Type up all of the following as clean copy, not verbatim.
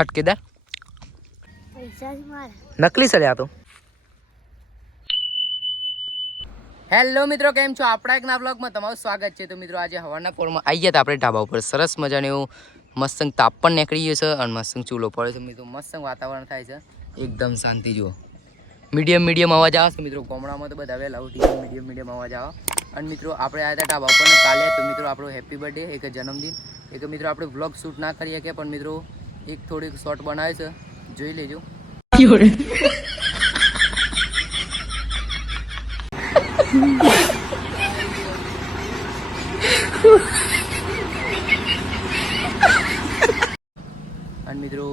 હટકેદાર નકલી છે આ તો. હેલો મિત્રો, કેમ છો? આપણા એક નવા બ્લોગમાં તમારું સ્વાગત છે. તો મિત્રો આજે હવાના પોરમાં આવી ગયા આપણે ઢાબા ઉપર. સરસ મજાનું એવું મસ્ત તાપ પણ નીકળી ગયો છે અને મસ્ત ચૂલો પડે છે મિત્રો. મસ્ત વાતાવરણ થાય છે, એકદમ શાંતિ જુઓ. મીડિયમ અવાજ આવે છે મિત્રો. ગામડામાં તો બધા વહેલા ઉઠી મીડિયમ અવાજ આવે. અને મિત્રો આપણે આવ્યા હતા ઢાબા ઉપર કાલે. તો મિત્રો આપણો હેપી બર્થડે, એક જન્મદિન. એક મિત્રો આપણે વ્લોગ શૂટ ના કરી શકીએ પણ મિત્રો એક થોડીક શોર્ટ બનાવે છે, જોઈ લેજો. અને મિત્રો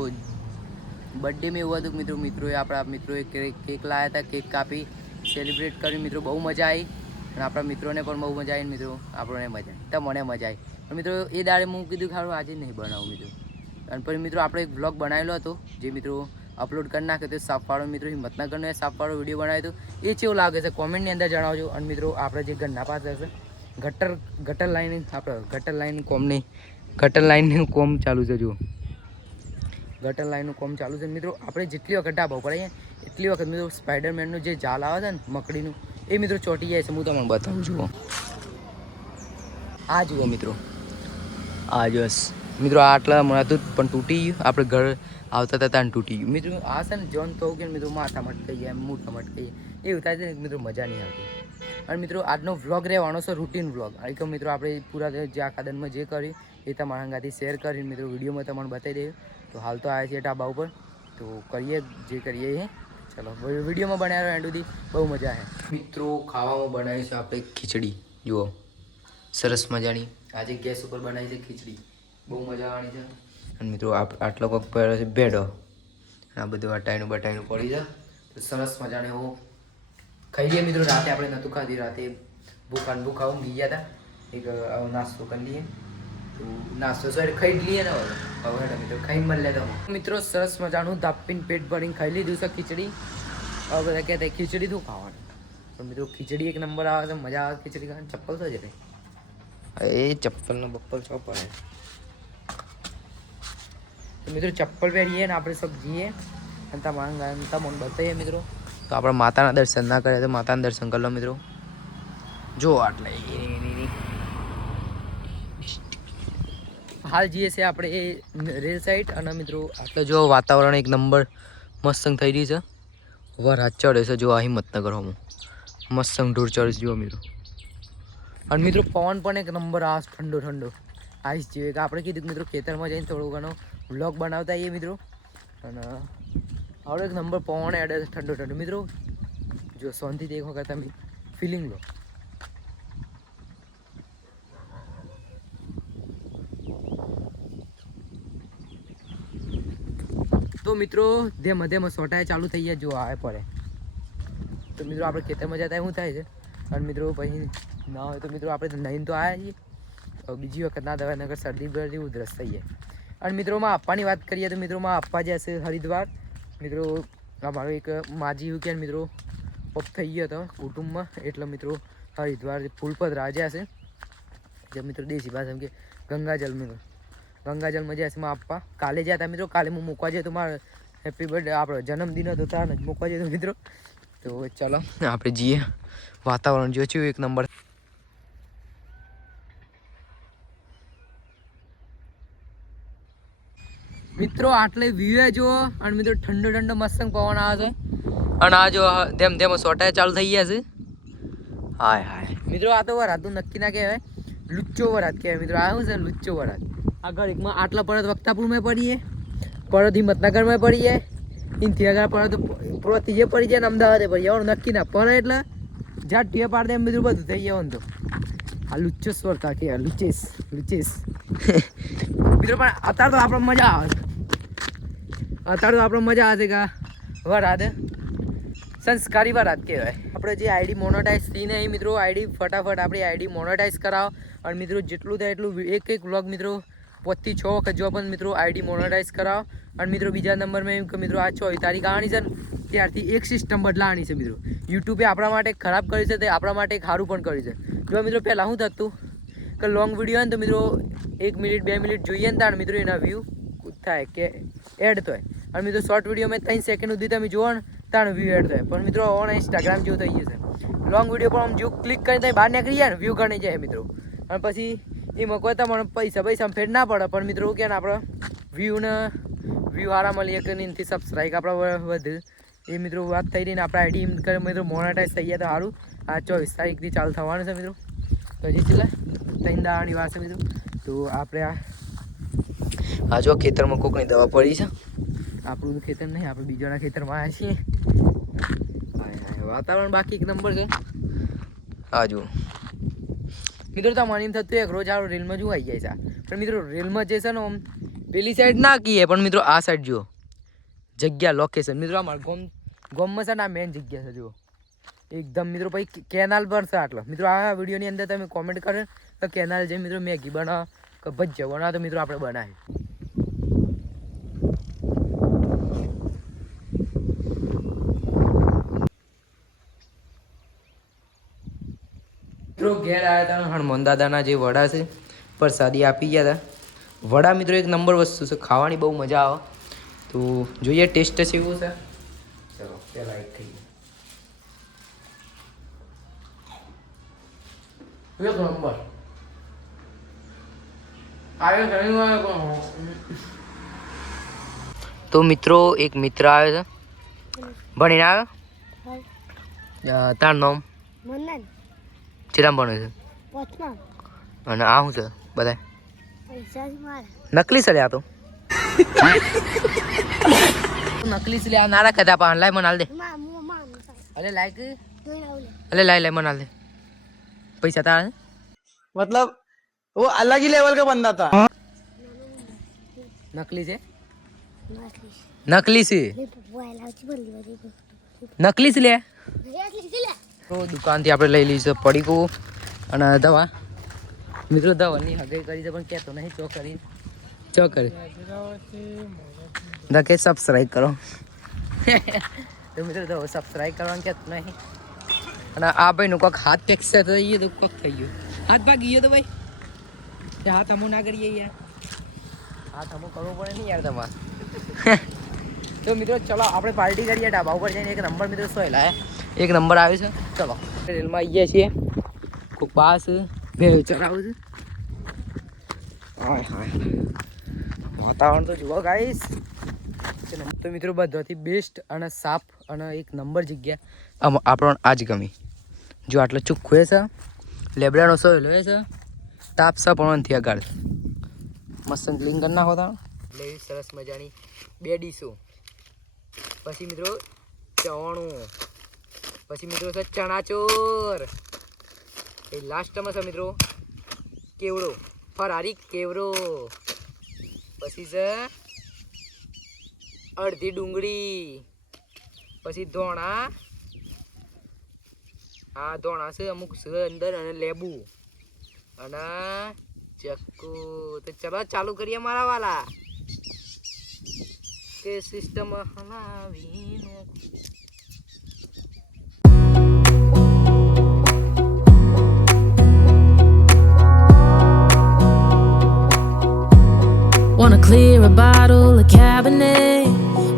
બર્થડે में એવું હતું કે મિત્રોએ કેક લાવ્યા હતા. કેક કાપી સેલિબ્રેટ કરી મિત્રો. બહુ મજા આવી અને આપણા મિત્રોને પણ બહુ મજા આવી મિત્રો. આપણને મજા આવી તો મને મજા આવી. પણ મિત્રો એ દાડે હું કીધું ખારું આજે નહીં બનાવું મિત્રો. અને પછી મિત્રો આપણે એક બ્લોગ બનાવેલો હતો જે મિત્રો અપલોડ કરી નાખ્યો તો સાપવાળો મિત્રો હિંમતનગરનો સાપવાળો વિડીયો બનાવ્યો હતો. એ કેવું લાગે છે કોમેન્ટની અંદર જણાવજો. અને મિત્રો આપણે જે ઘરના પાસે હશે ગટર લાઈન કોમ ચાલુ છે. જુઓ ગટર લાઈનનું કોમ ચાલુ છે મિત્રો. આપણે જેટલી વખત ઢાબા ઉપર આવીએ એટલી વખત મિત્રો સ્પાઈડરમેનનું જે જાલ આવે છે ને મકડીનું, એ મિત્રો ચોંટી જાય છે. હું તમને બતાવું છું. આ જુઓ મિત્રો, આ જોસ મિત્રો આટલા મળતું પણ તૂટી ગયું. આપણે ઘર આવતા હતા ત્યાં તૂટી ગયું મિત્રો. આ છે ને જોન તો કે મિત્રો માથા મટકાઈ જાય, મૂઠા મટકાઈ જાય, એવું થાય છે ને મિત્રો મજા નહીં આવતી. અને મિત્રો આજનો વ્લોગ રહેવાનો છે રૂટીન વ્લોગ. એક મિત્રો આપણે પૂરા જે આખા દિનમાં જે કરી એ તમારા સંગાથી શેર કરીને મિત્રો વિડીયોમાં તમને બતાવી દઈએ. તો હાલ તો આવ્યા છીએ ઢાબા ઉપર, તો કરીએ જે કરીએ એ. ચલો વિડીયોમાં બનાવ્યો એન્ડ સુધી બહુ મજા આવે મિત્રો. ખાવામાં બનાવી છે આપણે ખીચડી. જુઓ સરસ મજાની આજે ગેસ ઉપર બનાવી છે ખીચડી, બહુ મજા આવવાની છે. અને મિત્રો આટલો કોક પડ્યો છે ભેડો, આ બધું બટાઈનું પડી છે. તો સરસ મજાને એવું ખાઈ લઈએ મિત્રો. રાતે આપણે નહોતું ખાધી, રાતે ભૂખા ઊંઘી ગયા હતા. એક નાસ્તો કરી લઈએ. તો નાસ્તો ખાઈ જ લઈએ ને હવે મિત્રો ખાઈ મળે તો મિત્રો સરસ મજાનું દાપીને પેટ ભરીને ખાઈ લીધું છે ખીચડી. હવે બધા કહેતા ખીચડી શું ખાવાનું, પણ મિત્રો ખીચડી એક નંબર આવે છે, મજા આવે ખીચડી ખાવાની. ચપ્પલ તો જ એ ચપ્પલનો બપ્પલ છો પડે. તો મિત્રો ચપ્પલ પહેરીએ ને આપણે સબ જઈએ અને તમને બતાવીએ મિત્રો. તો આપણે માતાના દર્શન ના કરીએ તો માતાના દર્શન કરી લો મિત્રો. જો આટલે હાલ જઈએ છીએ આપણે એ રેલ સાઈડ. અને મિત્રો આટલે જો વાતાવરણ એક નંબર મસ્ત થઈ રહી છે. વરસાદ ચડે છે જો આ હિંમતનગરમાં મસ્ત ઢોર ચડે છે જુઓ મિત્રો. અને મિત્રો પવન પણ એક નંબર આ ઠંડો આઈસ જેવો. કે આપણે કીધું મિત્રો ખેતરમાં જઈને થોડો ઘણો વ્લોગ બનાવતા આવીએ મિત્રો. અને હવે એક નંબર પવન એડે છે ઠંડો મિત્રો. જો શાંતિથી એક વખત તમે ફિલિંગ લો. તો મિત્રો ધીમે સોટાએ ચાલુ થઈ ગયા જો આવે પડે. તો મિત્રો આપણે ખેતરમાં જતા શું થાય છે. અને મિત્રો પછી ના હોય તો મિત્રો આપણે નહીં તો આવ્યા છીએ. બીજી વખત ના દવા નગર શરદી બરદી ઉધરસ થઈ જાય. અને મિત્રોમાં આપવાની વાત કરીએ તો મિત્રોમાં આપવા જશે હરિદ્વાર મિત્રો. અમારો એક માજી એવું કે મિત્રો પપ થઈ ગયો હતો કુટુંબમાં, એટલે મિત્રો હરિદ્વાર ફૂલપત રાજા છે જે મિત્રો દેશી ભાષા એમ કે ગંગાજલમાં જાય છે આપવા. કાલે જ્યાં હતા મિત્રો, કાલે હું મૂકવા જઈએ તો મારો હેપી બર્થડે આપણો જન્મદિન હતો ત્યાં જ મૂકવા જઈએ તો મિત્રો. તો ચાલો આપણે જઈએ. વાતાવરણ જો છે એક નંબર મિત્રો. આટલે વ્યૂ જુઓ. અને મિત્રો ઠંડો મસ્ત પવન આવે છે. અને આ જો ધેમ સોટા ચાલુ થઈ ગયા છે. હાય મિત્રો આ તો વરાતું નક્કી ના કહેવાય, લુચ્ચો વરાત કહેવાય મિત્રો. આ શું છે લુચ્ચો વરાત. આ ઘડીકમાં આટલા પરત વક્તાપુરમાં પડીએ, પરત હિંમતનગરમાં પડીએ, ઇનથી આગળ પરત ત્રીજે પડી જાય ને અમદાવાદે પડી જવાનું નક્કી ના પડે. એટલે જ્યાં ટીએ પાડ દે એમ બીજું બધું થઈ જવાનું. તો આ લુચ્ચો સ્વરતા કે લુચેસ મિત્રો. પણ અત્યારે તો આપણે મજા આવે કે વરાત સંસ્કારી વરાત કહેવાય. આપણે જે આઈડી મોનોટાઈઝ થઈ નહીં મિત્રો, આઈડી ફટાફટ આપણી આઈડી મોનોટાઈઝ કરાવો. અને મિત્રો જેટલું થાય એટલું એક વ્લોગ મિત્રો 5 થી 6 વખત જો પણ મિત્રો આઈડી મોનોટાઈઝ કરાવો. અને મિત્રો બીજા નંબરમાં એમ કે મિત્રો આ 6 તારીખ આવવાની છે ને ત્યારથી એક સિસ્ટમ બદલાવાની છે મિત્રો. યુટ્યુબે આપણા માટે ખરાબ કરી છે, તે આપણા માટે સારું પણ કરી છે. જો મિત્રો પહેલાં શું થતું કે લોંગ વિડીયો હોય ને તો મિત્રો 1 મિનિટ 2 મિનિટ જોઈએ ને તાણ મિત્રો એના વ્યૂ થાય કે એડ થાય. અને મિત્રો શોર્ટ વિડીયો મેં 3 સેકન્ડ સુધી તમે જુઓ ને તાણ વ્યૂ એડ થાય. પણ મિત્રો ઓન ઇન્સ્ટાગ્રામ જેવું થઈ ગયું છે. લોંગ વિડીયો પણ આમ જો ક્લિક કરીને તમે બહાર નીકળી જાય ને વ્યૂ ગણી જાય મિત્રો. અને પછી એમાં કોઈ તમને પૈસા ફેર ના પડે. પણ મિત્રો કે આપણે વ્યૂ હારા મળી એક એનાથી સબસ્ક્રાઈબ આપણે વધે એ મિત્રો વાત થઈ રહી ને આપણે આઈડી કરે મિત્રો મોનેટાઈઝ થઈ ગયા તો સારું. આ 24 તારીખથી ચાલુ થવાનું છે મિત્રો. તો હજી છેલ્લે 3 દાડાની વાર છે મિત્રો. તો આપણે આ જો ખેતરમાં કોકની દવા પડી છે. આપણું ખેતર નહીં, આપણે બીજાના ખેતરમાં આવ્યા છીએ. વાતાવરણ બાકી એક નંબર છે. આ જુઓ મિત્રો તો મને થતું એક રોજ આવું રેલમાં જો આવી જાય છે. પણ મિત્રો રેલમાં જે છે ને આમ પેલી સાઈડ ના કહીએ પણ મિત્રો આ સાઈડ જુઓ જગ્યા લોકેશન મિત્રો અમારા ગોમમાં છે ને આ મેન જગ્યા છે જુઓ એકદમ મિત્રો. પછી કેનાલ પર છે આટલો મિત્રો. આ વિડીયોની અંદર તમે કોમેન્ટ કરો તો કેનાલ જે મિત્રો મેગી બનાવો કે ભજીયા બનાવો તો મિત્રો આપણે બનાવીએ. મિત્રો ઘેર આવ્યા હતા હનુમાન દાદાના જે વડા છે પ્રસાદી આપી ગયા હતા. વડા મિત્રો એક નંબર વસ્તુ છે, ખાવાની બહુ મજા આવે. તો જોઈએ ટેસ્ટ છે એવું છે. ચલો પહેલાં એક થઈ ગયો એક નંબર તો મિત્રો એક મિત્ર આવે છે ભણીને આવ્યો. તારું નામ ચેલામ ભણે છે અને આ શું છે બધા નકલી છે લે આ તો નકલી છે લે આ નારા કહેતા પણ લાય મને હાલ દે. અલે લાય અલે લાય મને હાલ દે પૈસા તારા मतलब वो अलग ही लेवल का बंदा था. નકલી છે નકલી છે નકલી છે લે. તો દુકાનથી આપણે લઈ લઈશું પડીકું અને દવા. મિત્રો દવાની હગાઈ કરી છે પણ કહેતો નહીં ચો કરી કે સબસ્ક્રાઈબ કરો. તો મિત્રો દવા સબસ્ક્રાઈબ કરવાનું કહેતો નહીં. અને આ ભાઈનું કોઈક હાથ ફેક્ચર થઈ ગયો તો કોઈક થઈ ગયું હાથ ભાગી ગયો તો ભાઈ હાથ અમો ના કરીએ યાર. હાથ અમો કરવો પડે નહીં યાર તમારે. તો મિત્રો ચલો આપણે પાર્ટી કરીએ ઢાબા ઉપર જઈને. એક નંબર મિત્રો સોયલા એક નંબર આવે છે. ચલો રેલમાં આવી ગયા છીએ. ખૂબ પાસ બે ચલાવું છે. વાતાવરણ તો જુઓ ગાઈસ. તો મિત્રો બધાથી બેસ્ટ અને સાફ અને એક નંબર જગ્યા આપણને આજ ગમી. જો આટલો ચોખ્ખું છે લેબડાનો સોયલો છે તાપ છે પણ નથી આગળ મસ્ત ક્લીન કરી નાખો તા. એટલે સરસ મજાની 2 ડીશો. પછી મિત્રો ચવાણું. પછી મિત્રો છે ચણાચોર. એ લાસ્ટમાં છે મિત્રો કેવડો ફરારી કેવડો. પછી છે અડધી ડુંગળી. પછી ધોણા. આ ધોણા છે અમુક છે અંદર અને લેબુ અને ચક્કુ. તો ચલો ચાલુ કરીએ મારા વાલા કે system હલાવીને. Wanna clear a bottle of Cabernet.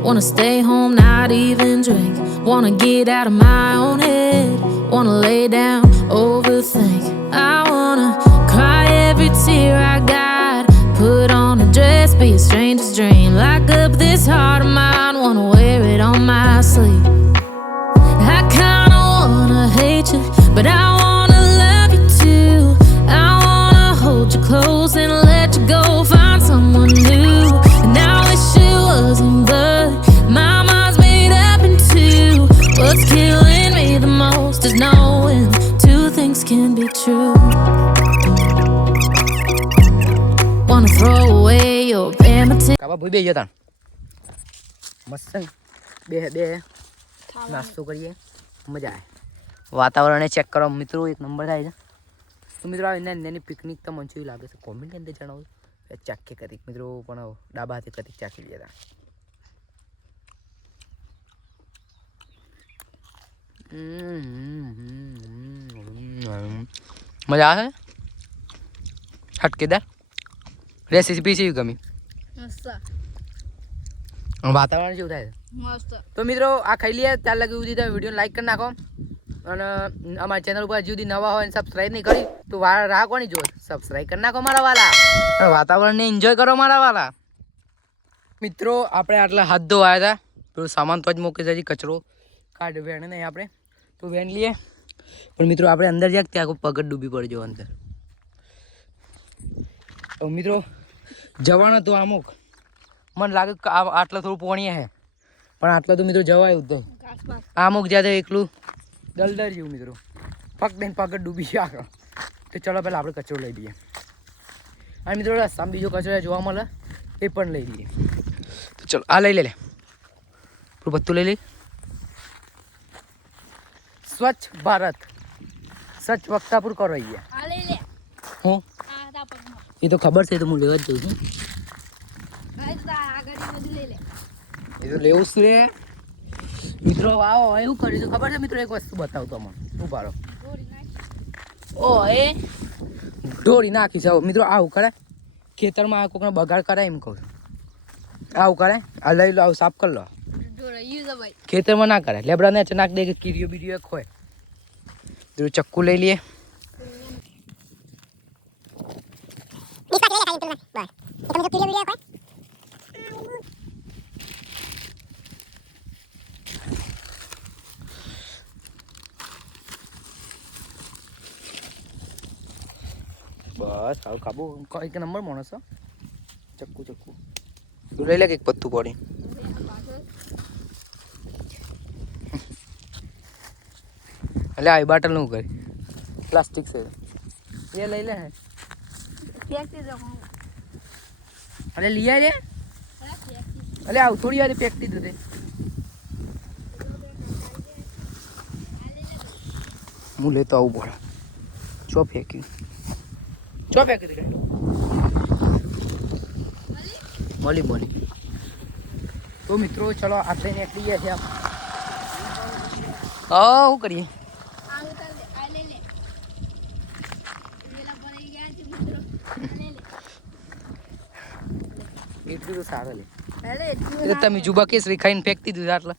Wanna stay home, not even drink. Wanna get out of my own head. Wanna lay down, overthink. I wanna cry every tear I got. Put on a dress, be a stranger's dream. Lock up this heart of mine, wanna wear it on my sleeve. I kinda wanna hate you, but I wanna love you too. I wanna hold you close and let you go. Find someone new. And I wish it wasn't, but my mind's made up in two. What's killing me the most is knowing two things can be true. Wanna throw away your enmity. કાબા ભૂઈ બે જતા મસ્ત બે નાસ્તો કરીએ મજા આવે. વાતાવરણને check કરો મિત્રો એક નંબર થાય છે. તો મિત્રો આ એની પિકનિક તો મને કેવી લાગે છે કોમેન્ટની અંદર જણાવો. ચાખીએ કરીક મિત્રો પણ ડાબા હાથે કરીક ચાખી લીધા. મજા આવે હટકેદાર. રેસીપી છે ગમી વાતાવરણ કેવું થાય મસ્ત તો મિત્રો આ ખાઈ લઈએ ત્યાર લગી સુધી તમે વિડીયો લાઈક કરી નાખો અને અમારી ચેનલ ઉપર હજુ સુધી નવા હોય અને સબસ્ક્રાઈબ નહીં કરી તો રાહ કોની જો સબસ્ક્રાઈબ કરી નાખો મારા વાલા અને વાતાવરણને એન્જોય કરો મારા વાલા મિત્રો આપણે આટલા હાથ ધોવાયા હતા પેલું સામાન તો જ મૂકે છે હજી કચરો કાઢ વેણ નહીં આપણે તો વેણ લઈએ પણ મિત્રો આપણે અંદર જાય ત્યાં પગ જ ડૂબી પડજો અંદર તો મિત્રો જવાનું તો અમુક મને લાગે કે આટલા થોડું પોણીએ છે પણ આટલા તો મિત્રો જવાયું જ નહીં અમુક જ્યાં એકલું દલદર જેવું મિત્રો પગ દઈને પગ જ ડૂબી ગયા તો ચલો પહેલાં આપણે કચરો લઈ લઈએ અને મિત્રો રસ્તામાં બીજો કચરો જોવા મળે એ પણ લઈ લઈએ તો ચલો આ લઈ લે પેલું પત્તું લઈ લઈ સ્વચ્છ ભારત સ્વચ્છ વક્તાપુર કરો અહીંયા આ લઈ લે હું આ તા પગમાં એ તો ખબર છે તો હું લેવા જ જઉં છું ગાઈસ આગળ બધું લઈ લે એ તો લેવું જ રે મિત્રો આવો એવું કરીશું ખબર છે મિત્રો એક વસ્તુ બતાવું તમને શું પાડો દોરી નાખ ઓ એ ઢોરી નાખી છે મિત્રો આવું કરે ખેતરમાં આ કોકને બગાડ કરાય એમ કહું આવું કરે આ લઈ લો આવું સાફ કરી લો દોરા યુઝ ભાઈ ખેતરમાં ના કરે લેબડાને નાખ દે કે કીરીઓ બીરીઓ એક હોય તો ચક્કુ લઈ લઈએ બસ આવું કાબુ એક નંબર માણસ ચક્કુ ચક્કુ તું લઈ લે કે એક પત્તું પડી એટલે આ બાટલ નું કરે પ્લાસ્ટિક છે એ લઈ લે ફેંકતી જાઉં અરે લઈ આય રે અલે આવ થોડી વાર પેક દીધું તે હું લેતો આવું બોલ ચો ફેંક્યું ચો ફેંકી દીધું મળી તો મિત્રો ચલો આપણે નીકળી ગયા છે હા શું કરીએ આ ઉતાર દે આ લઈ લે પેલા ભરાઈ ગયા છે મિત્રો આ લઈ લે એટલું તો સારું લે અરે એટલે તમે જુબા કેસરી ખાઈને ફેંકતી દીધું આટલા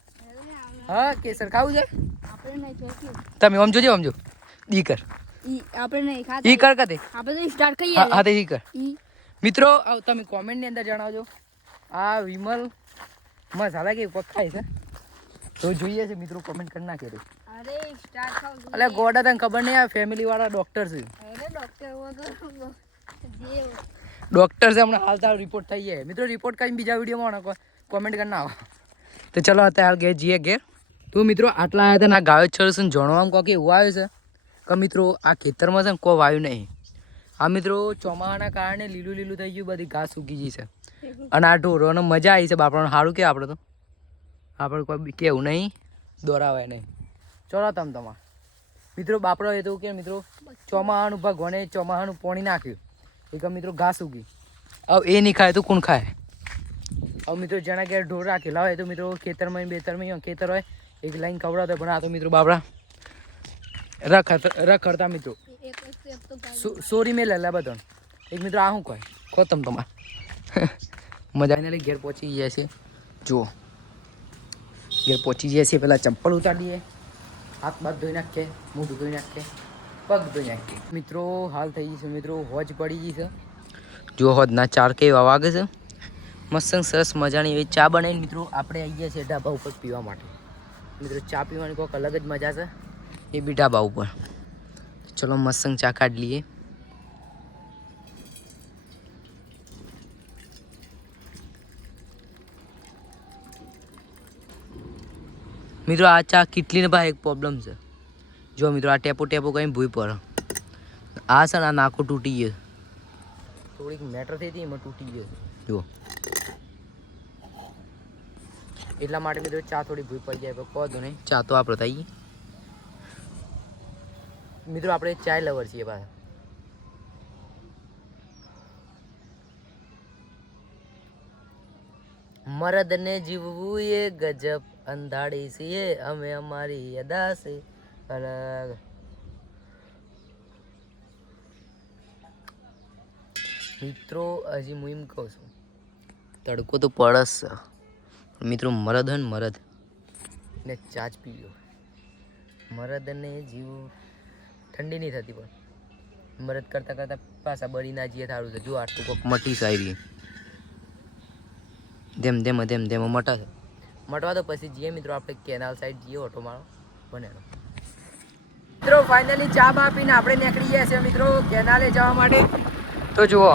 હા કેસર ખાવું છે આપણે નહીં જોઈતું તમે આમ જોજો આમ જો ઈ કર ઈ આપણે નહીં ખાતા ઈ કર કદે આપણે તો સ્ટાર્ટ કરીએ હા તે ઈ કર ઈ મિત્રો તમે કોમેન્ટની અંદર જણાવજો આ વિમલ મસાલા કે પકાય છે તો જોઈએ છે મિત્રો કોમેન્ટ કરી નાખે અરે સ્ટાર્ટ ખાવ અલે ગોડા તને ખબર નહીં આ ફેમિલી વાળા ડોક્ટર છે અરે ડોક્ટર વગર જે ડોક્ટર છે હમણાં હાલ તાર રિપોર્ટ થઈ જાય મિત્રો રિપોર્ટ કરીને બીજા વિડીયોમાં કોમેન્ટ કરી નાખો તો ચલો અત્યારે ઘેર જઈએ ઘેર તો મિત્રો આટલા આવ્યા હતા ના ગાયો છળ છે જાણવામાં કોક એવું આવ્યું છે કે મિત્રો આ ખેતરમાં છે ને કોઈ વાયું નહીં આ મિત્રો ચોમાસાના કારણે લીલું લીલું થઈ ગયું બધી ઘાસ ઉગી ગઈ છે અને આ ઢોરોને મજા આવી છે બાપરાનું સારું કે આપણે તો આપણે કોઈ કેવું નહીં દોરાવાય નહીં ચલો તમારે મિત્રો બાપડો એ તો કે મિત્રો ચોમાસાનું ભગવાને ચોમાસાનું પાણી નાખ્યું એક મિત્રો ઘાસ ઉગી હવે એ નહીં ખાય તો કોણ ખાય હવે મિત્રો જેના ઘેર ઢોર રાખેલા હોય તો મિત્રો ખેતરમાં બેતરમાં ખેતર હોય એક લાઈન ખવડાવતો પણ આ તો મિત્રો બાપડા રખડતા મિત્રો એક સ્ટેપ તો સોરી મેં લેલા બધા એક મિત્રો આ શું કહે ખોતમ તમારે મજા આવીને લઈ ઘેર પહોંચી ગયા છે જુઓ ઘેર પહોંચી ગયા છે પહેલાં ચંપલ ઉતારી દઈએ હાથ બાથ ધોઈ નાખીએ મોઢું ધોઈ નાખીએ પગ ધોઈ નાખીએ મિત્રો હાલ થઈ ગઈ છે મિત્રો હોજ પડી ગઈ છે જો હોજના 4 કેવા વાગે છે મસ્ત સરસ મજાની એવી ચા બનાવીને મિત્રો આપણે આવી ગયા છીએ ઢાબા ઉપર પીવા માટે મિત્રો ચા પીવાની કોઈક અલગ જ મજા છે એ બી ઢાબા ઉપર ચલો મસ્ત ચા કાઢી લઈએ મિત્રો આ ચા કેટલી ને ભાઈ એક પ્રોબ્લેમ છે જો મિત્રો આ ટેપો કઈ ભૂઈ પડે આ છે ને આ નાકો તૂટી ગયો થોડીક મેટર થઈ હતી એમાં તૂટી ગયો જુઓ એટલા માટે મિત્રો ચા થોડી ભૂઈ પડી જાય કહો દો નહીં ચા તો આપણે થઈ મિત્રો આપણે ચાય લવર છીએ પાછા મરદને જીવવું એ ગજબ અંધાડી છીએ અમે અમારી અદા છે અલગ મિત્રો હજી હું એમ કહું છું તડકો તો પડસ મિત્રો મરદ હન મરદ ને ચા જ પી લો. મરદને જીવ ઠંડી નહીં થતી, પણ મરદ કરતાં કરતાં પાછા બળી ના જઈએ થારું છે. જો આટલું કોક મટી સારી તેમ તેમ તેમ તેમ મટાશે. મટવા તો પછી જઈએ મિત્રો આપણે કેનાલ સાઈડ જઈએ ઓટો મારો બનેલો. મિત્રો ફાઇનલી ચા બા પીને આપણે નીકળી ગયા છે મિત્રો કેનાલે જવા માટે. તો જુઓ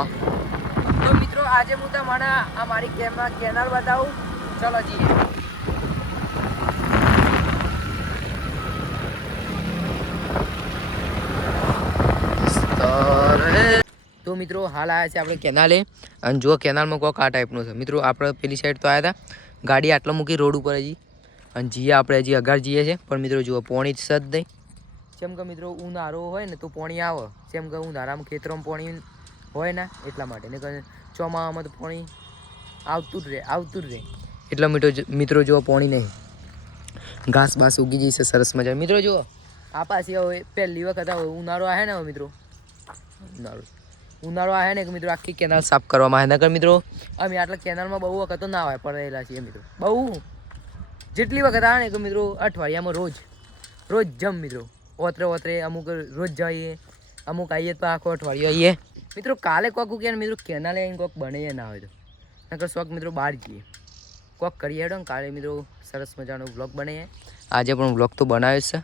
તો મિત્રો આજે હું તમને આ મારી કેનાલ બતાવું. ચલો જઈએ. તો મિત્રો હાલ આવ્યા છે આપણે કેનાલે, અને જો કેનાલમાં કોક આ ટાઈપનું છે મિત્રો. આપણે પેલી સાઈડ તો આવ્યા હતા, ગાડી આટલો મૂકી રોડ ઉપર હજી, અને જઈએ આપણે હજી અગાર જઈએ છે. પણ મિત્રો જુઓ પોણી જ સદ નહીં. જેમ કે મિત્રો ઉનાળો હોય ને તો પોણી આવે, જેમ કે ઉનાળામાં ખેતરોમાં પોણી હોય ને એટલા માટે, ને ચોમાસામાં તો પોણી આવતું જ રહે. એટલા મિત્રો જુઓ પોણી નહીં, ઘાસ બાસ ઉગી જશે સરસ મજા. મિત્રો જુઓ આ પાછી હવે પહેલી વખત હવે ઉનાળો આવે ને, હવે મિત્રો ઉનાળો આવે ને કે મિત્રો આખી કેનાલ સાફ કરવામાં આવે. નકર મિત્રો અમે આટલા કેનાલમાં બહુ વખત તો ના આવે પડેલા છીએ મિત્રો. બહુ જેટલી વખત આવે ને કે મિત્રો અઠવાડિયામાં રોજ જમ મિત્રો ઓતરે અમુક રોજ જઈએ, અમુક આવીએ તો આખો અઠવાડિયું આવીએ મિત્રો. કાલે કોક કે મિત્રો કેનાલે આવીને કોક બને ના હોય તો નકર શોખ મિત્રો બહાર જઈએ કોક કરીએ હેડો ને. કાલે મિત્રો સરસ મજાનો વ્લોગ બનાવીએ. આજે પણ વ્લોગ તો બનાવ્યો છે,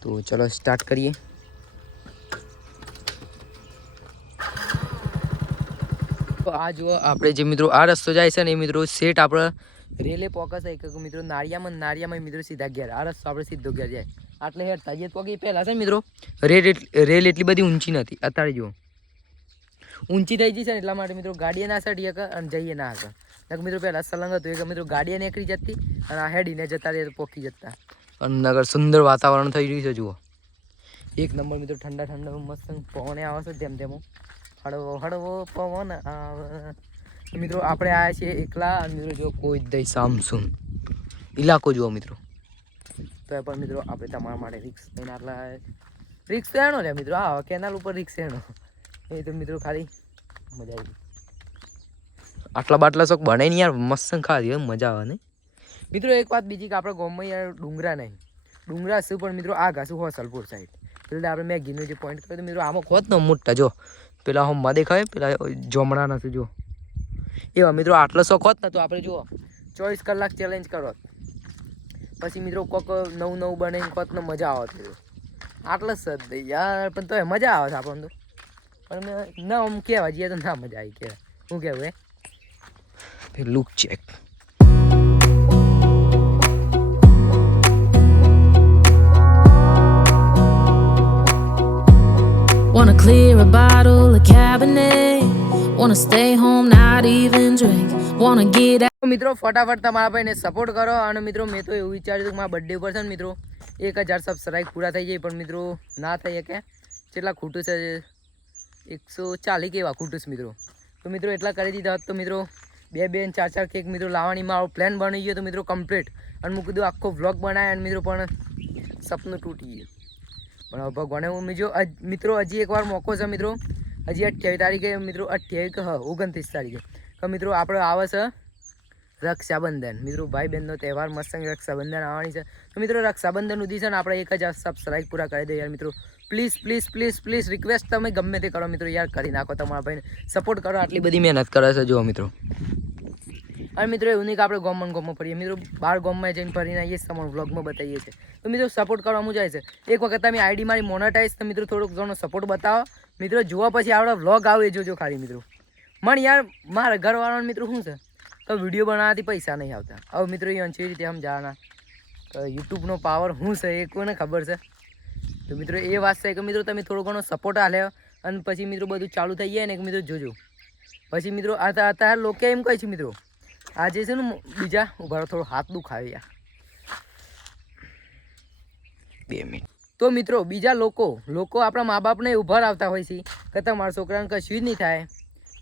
તો ચલો સ્ટાર્ટ કરીએ. તો આ જુઓ આપણે જે મિત્રો આ રસ્તો જાય છે ને એ મિત્રો સેટ આપણે રેલે પોકસ છે કે મિત્રો નાળિયામાં મિત્રો સીધા ઘેર. આ રસ્તો આપણે સીધો ઘેર જાય આટલે હેડ તાજે પોકી. પહેલાં છે મિત્રો રેલ એટલી બધી ઊંચી નથી. અત્યારે જુઓ ઊંચી થઈ ગઈ છે ને એટલા માટે મિત્રો ગાડીએ ના સડીએ કે અને જઈએ ના હતા. મિત્રો પહેલાં સલંગ હતું કે મિત્રો ગાડીએ નીકળી જતી અને આ હેડીને જતા રહે તો પોકી જતા. અને નગર સુંદર વાતાવરણ થઈ રહ્યું છે જુઓ એક નંબર મિત્રો. ઠંડા મસ્ત પવને આવે છે તેમ તેમ હળવો પવન આવે. મિત્રો આપણે આવ્યા છીએ એકલા, અને મિત્રો જો કોઈ દઈ સામસુમ ઇલાકો જુઓ મિત્રો. તો એ પણ મિત્રો આપણે તમારા માટે રિક્સ લઈને આટલા રિક્સ તો એનો લે મિત્રો. હા કેનાલ ઉપર રિક્સ એનો એ તો મિત્રો ખાલી મજા આવી. આટલા બાટલા શોખ બને નહીં યાર, મસ્ત ખાધી મજા આવે ને મિત્રો. એક વાત બીજી કે આપણે ગામમાં યાર ડુંગરા નહીં, ડુંગરા શું પણ મિત્રો આ ઘાસું હોસલપુર સાઈડ એટલે આપણે મેગીનું જે પોઈન્ટ કર્યો તો મિત્રો આમાં ખોત ને મોટા જો પેલા હોમમાં દેખાય પેલા જોમડા નથી જો એવા મિત્રો. આટલો શોખ હોત ને તો આપણે જુઓ 24 કલાક ચેલેન્જ કરો પછી મિત્રો કોક નવું બનાવીને કોત ને મજા આવત મિત્રો. આટલો જ યાર, પણ તો મજા આવે છે આપણને તો. પણ ના આમ કહેવા જઈએ તો ના મજા આવી કહેવાય. શું કહેવું એ look check. Wanna clear a bottle of Cabernet. Wanna stay home, not even drink. Wanna get out. મિત્રો ફટાફટ તમારા ભાઈને સપોર્ટ કરો. અને મિત્રો મેં તો એવું વિચાર્યું હતું કે મારા બર્થડે ઉપર છે ને મિત્રો 1000 સબસ્ક્રાઈબ પૂરા થઈ જાય, પણ મિત્રો ના થઈ શકે. કેટલા ખૂટું છે 140 કેવા ખૂટું છે મિત્રો. તો મિત્રો એટલા કરી દીધા હોત તો મિત્રો 2 અને 4 કેક મિત્રો લાવવાની મારો પ્લાન બની ગયો તો મિત્રો કમ્પ્લીટ. અને હું કીધું આખો વ્લોગ બનાવ્યા અને મિત્રો પણ સપનું તૂટી ગયું. પણ હવે ભગવાને હું મિત્રો હજી એકવાર મોકો છે મિત્રો. હજી 28 તારીખે મિત્રો 29 તારીખે તો મિત્રો આપણે આવે છે રક્ષાબંધન. મિત્રો ભાઈ બહેનનો તહેવાર મસ્ત રક્ષાબંધન આવવાની છે. તો મિત્રો રક્ષાબંધન સુધી છે ને આપણે 1000 સબસ્ક્રાઈબ પૂરા કરી દઈએ યાર મિત્રો. પ્લીઝ રિક્વેસ્ટ તમે ગમે તે કરો મિત્રો યાર કરી નાખો. તમારા ભાઈને સપોર્ટ કરો, આટલી બધી મહેનત કરે છે જુઓ મિત્રો. અને મિત્રો એવું નહીં કે આપણે ગામમાં ફરીએ મિત્રો, બહાર ગામમાં જઈને ફરીને આવીએ તમારા વ્લોગમાં બતાવીએ છીએ. તો મિત્રો સપોર્ટ કરવામાં જાય છે. એક વખત તમે આઈડી મારી મોનેટાઈઝ તો મિત્રો થોડોક ઘણો સપોર્ટ બતાવો મિત્રો. જોવા પછી આપણે વ્લોગ આવે એ જોજો ખાલી મિત્રો. મને યાર મારા ઘરવાળાને મિત્રો શું છે તો વિડીયો બનાવવાથી પૈસા નહીં આવતા. હવે મિત્રો એ અંચી રીતે સમજાવવાના યુટ્યુબનો પાવર શું છે એ કોને ખબર છે. તો મિત્રો એ વાત છે કે મિત્રો તમે થોડો ઘણો સપોર્ટ આલ્યો અને પછી મિત્રો બધું ચાલુ થઈ જાય ને કે મિત્રો જોજો. પછી મિત્રો અત્યારે લોકો એમ કહે છે મિત્રો આજે છે ને બીજા ઉભા થોડો હાથ દુખાવે યાર 2 મિનિટ. તો મિત્રો બીજા લોકો આપણા મા બાપને ઉભા આવતા હોય છે કે તમારા છોકરાને કશું જ નહીં થાય,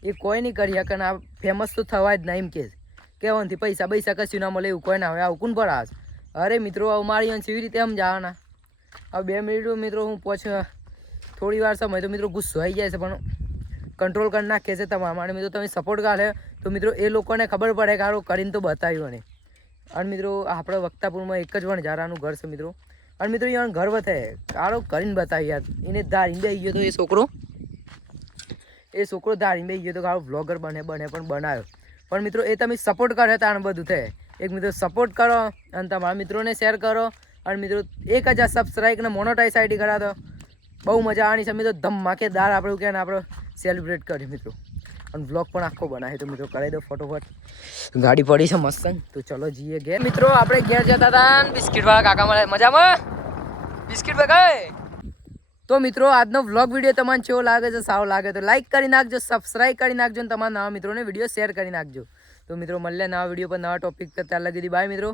એ કોઈ નહીં કરી શકે. આ ફેમસ તો થવા જ ના એમ કહેવાથી પૈસા કશું ના મળે એવું કોઈ ના હોય. આવું કોણ પર આવે? અરે મિત્રો મારી અંશ એવી રીતે સમજાવવાના. હવે 2 મિનિટ મિત્રો હું થોડી વાર સમય તો મિત્રો ગુસ્સો આવી જાય છે, પણ કંટ્રોલ કરી નાખે છે તમારા માટે. મિત્રો તમે સપોર્ટ કાઢે તો મિત્રો એ લોકોને ખબર પડે કે આરો કરીને તો બતાવ્યું. અને અને મિત્રો આપણે વક્તાપુરમાં એક જ વણઝારાનું ઘર છે મિત્રો. અને મિત્રો અહીંયા ઘર બતાવે કાળો કરીને બતાવી યાર. એને ધારીને બેસી ગયો તો એ છોકરો ધારીને બેસી ગયો તો કાળો વ્લોગર બને પણ બનાવ્યો. પણ મિત્રો એ તમે સપોર્ટ કરે તાણ બધું થાય. એક મિત્રો સપોર્ટ કરો અને તમારા મિત્રોને શેર કરો. અને મિત્રો 1000 સબસ્ક્રાઈબ ને મોનોટાઈઝ આઈડી કરા દો. બહુ મજા આવવાની છે મિત્રો. ધમાકેદાર આપણે એવું કહેવાય ને આપણે સેલિબ્રેટ કરીએ મિત્રો. અને વ્લોગ પણ આખો બનાવે તો મિત્રો કરાવી દો ફટોફટ. ગાડી પડી છે મસ્ત. તો ચલો જઈએ ઘેર. મિત્રો આપણે ઘેર જતા હતા બિસ્કિટવાળા કાકા મળે. મજામાં બિસ્કિટ બગાય. તો મિત્રો આજનો વ્લોગ વિડીયો તમને કેવો લાગે છે, સારો લાગે તો લાઈક કરી નાખજો, સબસ્ક્રાઈબ કરી નાખજો અને તમારા નવા મિત્રોને વિડીયો શેર કરી નાખજો. તો મિત્રો મળીએ નવા વિડીયો પર નવા ટોપિક પર. ત્યાં લગી બાય મિત્રો.